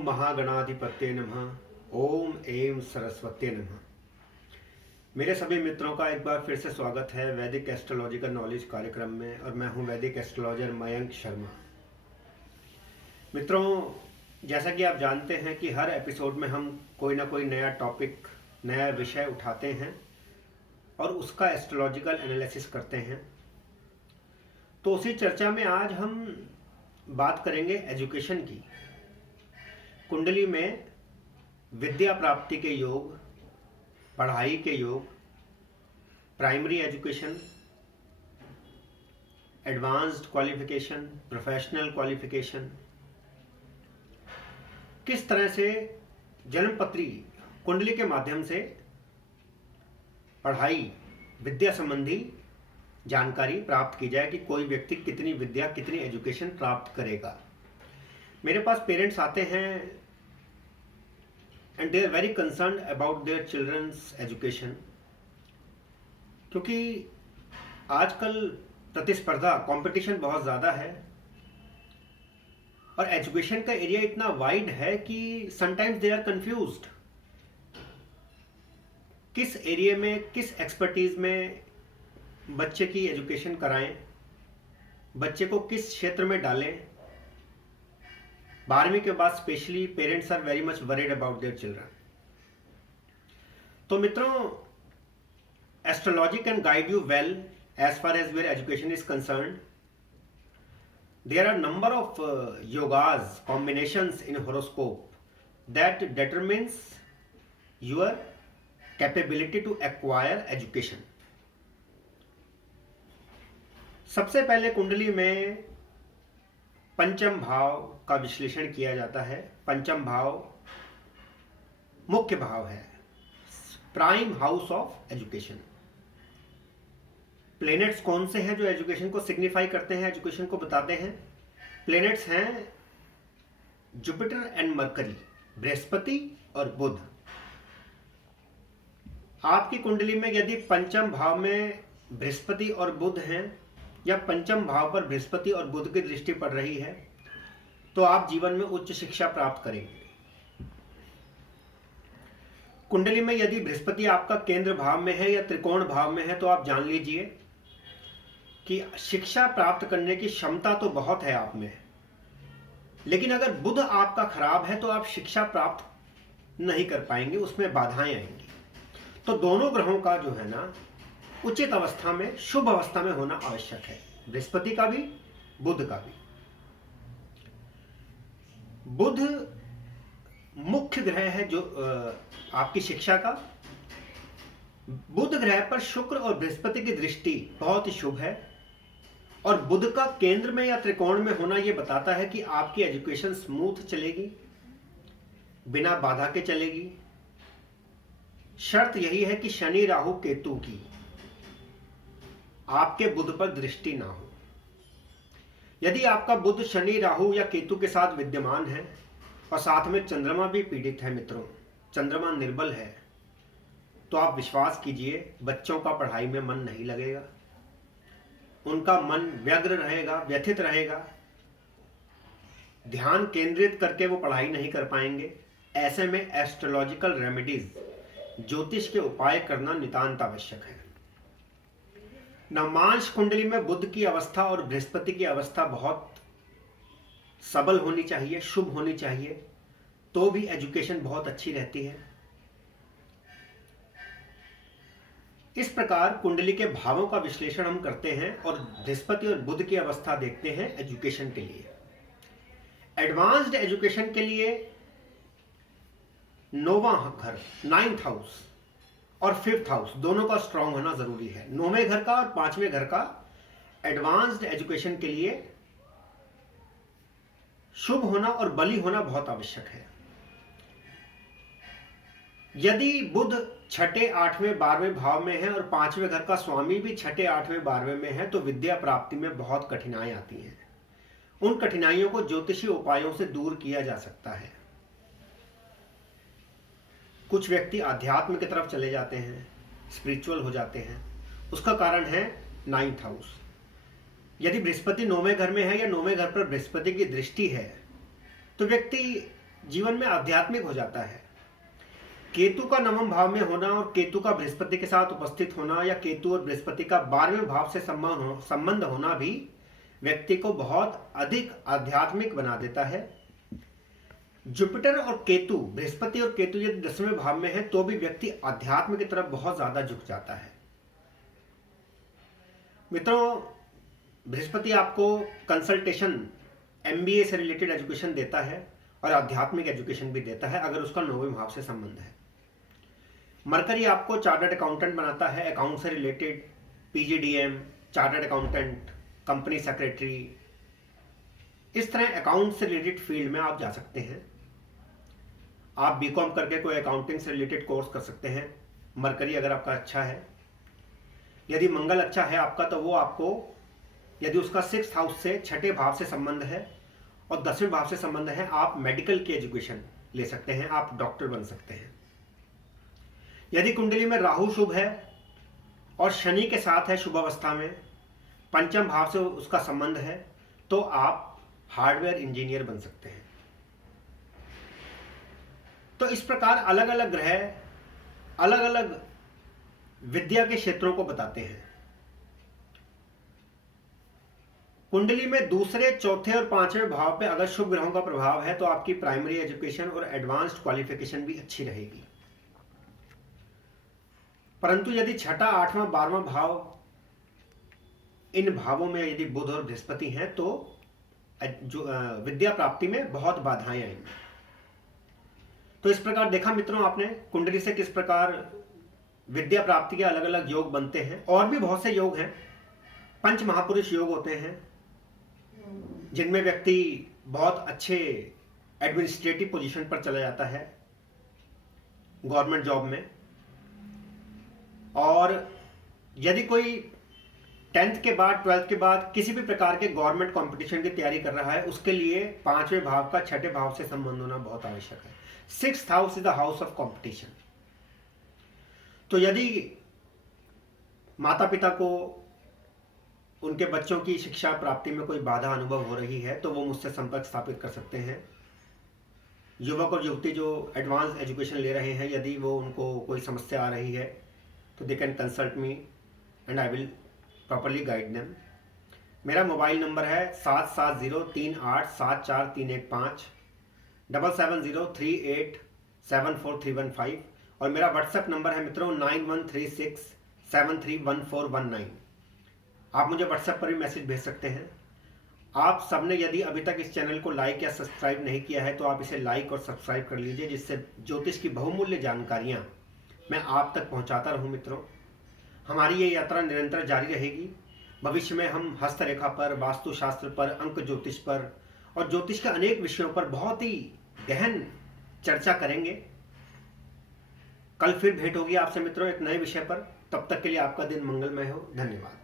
ओम महागणाधिपत्ये नमः। ओम एम सरस्वती नमः। मेरे सभी मित्रों का एक बार फिर से स्वागत है वैदिक एस्ट्रोलॉजिकल नॉलेज कार्यक्रम में, और मैं हूं वैदिक एस्ट्रोलॉजर मयंक शर्मा। मित्रों, जैसा कि आप जानते हैं कि हर एपिसोड में हम कोई ना कोई नया टॉपिक, नया विषय उठाते हैं और उसका एस्ट्रोलॉजिकल एनालिसिस करते हैं। तो उसी चर्चा में आज हम बात करेंगे एजुकेशन की। कुंडली में विद्या प्राप्ति के योग, पढ़ाई के योग, primary education, advanced qualification, professional qualification, किस तरह से जन्मपत्री कुंडली के माध्यम से पढ़ाई, विद्या संबंधी जानकारी प्राप्त की जाए कि कोई व्यक्ति कितनी विद्या, कितनी एजुकेशन प्राप्त करेगा। मेरे पास पेरेंट्स आते हैं and they are very concerned about their children's education, क्योंकि आजकल प्रतिस्पर्धा, कंपटीशन बहुत ज़्यादा है और एजुकेशन का एरिया इतना वाइड है कि समटाइम्स दे आर कंफ्यूज्ड। किस एरिया में, किस एक्सपर्टीज में बच्चे की एजुकेशन कराएं, बच्चे को किस क्षेत्र में डालें। 12वीं के बाद specially parents are very much worried about their children. तो मित्रों, astrology can guide you well as far as where education is concerned. There are number of yogas, combinations in horoscope that determines your capability to acquire education. सबसे पहले कुंडली में पंचम भाव का विश्लेषण किया जाता है। पंचम भाव मुख्य भाव है, prime house of education. Planets कौन से हैं जो एजुकेशन को सिग्निफाई करते हैं, एजुकेशन को बताते हैं? प्लैनेट्स हैं जुपिटर एंड मरकरी, बृहस्पति और बुध। आपकी कुंडली में यदि पंचम भाव में बृहस्पति और बुध हैं या पंचम भाव पर बृहस्पति और बुध की दृष्टि पड़ रही है, तो आप जीवन में उच्च शिक्षा प्राप्त करेंगे। कुंडली में यदि बृहस्पति आपका केंद्र भाव में है या त्रिकोण भाव में है, तो आप जान लीजिए कि शिक्षा प्राप्त करने की क्षमता तो बहुत है आप में, लेकिन अगर बुध आपका खराब है तो आप शिक्षा प्राप्त नहीं कर पाएंगे, उसमें बाधाएं आएंगी। तो दोनों ग्रहों का जो है ना, उचित अवस्था में, शुभ अवस्था में होना आवश्यक है, बृहस्पति का भी, बुध का भी। बुध मुख्य ग्रह है जो आपकी शिक्षा का। बुध ग्रह पर शुक्र और बृहस्पति की दृष्टि बहुत ही शुभ है, और बुध का केंद्र में या त्रिकोण में होना यह बताता है कि आपकी एजुकेशन स्मूथ चलेगी, बिना बाधा के चलेगी। शर्त यही है कि शनि, राहु, केतु की आपके बुध पर दृष्टि ना हो। यदि आपका बुध शनि, राहु या केतु के साथ विद्यमान है और साथ में चंद्रमा भी पीड़ित है, मित्रों, चंद्रमा निर्बल है, तो आप विश्वास कीजिए बच्चों का पढ़ाई में मन नहीं लगेगा, उनका मन व्यग्र रहेगा, व्यथित रहेगा, ध्यान केंद्रित करके वो पढ़ाई नहीं कर पाएंगे। ऐसे में एस्ट्रोलॉजिकल रेमेडीज, ज्योतिष के उपाय करना नितांत आवश्यक है। नवमांश कुंडली में बुध की अवस्था और बृहस्पति की अवस्था बहुत सबल होनी चाहिए, शुभ होनी चाहिए, तो भी एजुकेशन बहुत अच्छी रहती है। इस प्रकार कुंडली के भावों का विश्लेषण हम करते हैं और बृहस्पति और बुध की अवस्था देखते हैं एजुकेशन के लिए। एडवांस्ड एजुकेशन के लिए नौवां घर, 9th हाउस और 5th हाउस दोनों का स्ट्रांग होना जरूरी है। 9वें घर का और 5वें घर का एडवांस्ड एजुकेशन के लिए शुभ होना और बली होना बहुत आवश्यक है। यदि बुध 6ठे, 8वें, 12वें भाव में है और 5वें घर का स्वामी भी 6ठे, 8वें, 12वें में है, तो विद्या प्राप्ति में बहुत कठिनाई आती है। उन कठिनाइयों को ज्योतिषीय उपायों से दूर किया जा सकता है। कुछ व्यक्ति आध्यात्म की तरफ चले जाते हैं, स्पिरिचुअल हो जाते हैं, उसका कारण है 9th हाउस। यदि बृहस्पति 9वें घर में है या 9वें घर पर बृहस्पति की दृष्टि है, तो व्यक्ति जीवन में आध्यात्मिक हो जाता है। केतु का नवम भाव में होना और केतु का बृहस्पति के साथ उपस्थित होना या केतु और बृहस्पति का 12वें भाव से संबंध होना भी व्यक्ति को बहुत अधिक आध्यात्मिक बना देता है। जुपिटर और केतु, बृहस्पति और केतु यदि 10वें भाव में है तो भी व्यक्ति अध्यात्म की तरफ बहुत ज्यादा झुक जाता है। मित्रों, बृहस्पति आपको कंसल्टेशन, एमबीए से रिलेटेड एजुकेशन देता है और आध्यात्मिक एजुकेशन भी देता है अगर उसका 9वें भाव से संबंध है। मरकरी आपको चार्टर्ड अकाउंटेंट बनाता है, अकाउंट से related, PGDM, chartered accountant, company secretary, इस तरह अकाउंट से रिलेटेड फील्ड में आप जा सकते हैं। आप बीकॉम करके कोई अकाउंटिंग से रिलेटेड कोर्स कर सकते हैं, मरकरी अगर आपका अच्छा है। यदि मंगल अच्छा है आपका तो वो आपको, यदि उसका 6th हाउस से 6ठे भाव से संबंध है और 10वें भाव से संबंध है, आप मेडिकल की एजुकेशन ले सकते हैं, आप डॉक्टर बन सकते हैं। यदि कुंडली में राहु शुभ है और शनि के साथ है शुभ अवस्था में, 5म भाव से उसका संबंध है, तो आप हार्डवेयर इंजीनियर बन सकते हैं। तो इस प्रकार अलग अलग ग्रह अलग अलग विद्या के क्षेत्रों को बताते हैं। कुंडली में 2, 4 और 5वें भाव पे अगर शुभ ग्रहों का प्रभाव है तो आपकी प्राइमरी एजुकेशन और एडवांस्ड क्वालिफिकेशन भी अच्छी रहेगी। परंतु यदि 6ठा, 8वां, 12वां भाव, इन भावों में यदि बुध और बृहस्पति हैं तो जो विद्या प्राप्ति में बहुत बाधाएं आएंगी। तो इस प्रकार देखा मित्रों आपने कुंडली से किस प्रकार विद्या प्राप्ति के अलग अलग योग बनते हैं। और भी बहुत से योग हैं, 5 महापुरुष योग होते हैं जिनमें व्यक्ति बहुत अच्छे एडमिनिस्ट्रेटिव पोजीशन पर चला जाता है गवर्नमेंट जॉब में। और यदि कोई 10th के बाद 12th के बाद किसी भी प्रकार के गवर्नमेंट कंपटीशन की तैयारी कर रहा है, उसके लिए 5वें भाव का 6ठे भाव से संबंध होना बहुत आवश्यक है। 6th house is the house of competition. तो यदि माता पिता को उनके बच्चों की शिक्षा प्राप्ति में कोई बाधा अनुभव हो रही है तो वो मुझसे संपर्क स्थापित कर सकते हैं। युवक और युवती जो एडवांस एजुकेशन ले रहे हैं, यदि वो उनको कोई समस्या आ रही है तो they can consult me and I will properly guide them. मेरा मोबाइल नंबर है 7703874315, 7703874315 और मेरा व्हाट्सएप नंबर है मित्रों 9136731419। आप मुझे व्हाट्सएप पर भी मैसेज भेज सकते हैं। आप सबने यदि अभी तक इस चैनल को लाइक या सब्सक्राइब नहीं किया है तो आप इसे लाइक और सब्सक्राइब कर लीजिए, जिससे ज्योतिष की बहुमूल्य जानकारियां मैं आप तक पहुंचाता रहूं। मित्रों, हमारी ये यात्रा निरंतर जारी रहेगी। भविष्य में हम हस्तरेखा पर, वास्तुशास्त्र पर, अंक ज्योतिष पर और ज्योतिष के अनेक विषयों पर बहुत ही गहन चर्चा करेंगे। कल फिर भेंट होगी आपसे मित्रों एक नए विषय पर। तब तक के लिए आपका दिन मंगलमय हो। धन्यवाद।